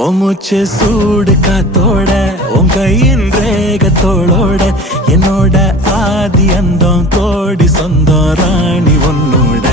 உன் மூச்சு சூடு காத்தோட உன் கையின் ரேகத்தோளோட என்னோட ஆதி அந்தம் கோடி சொந்தம் ராணி உன்னோட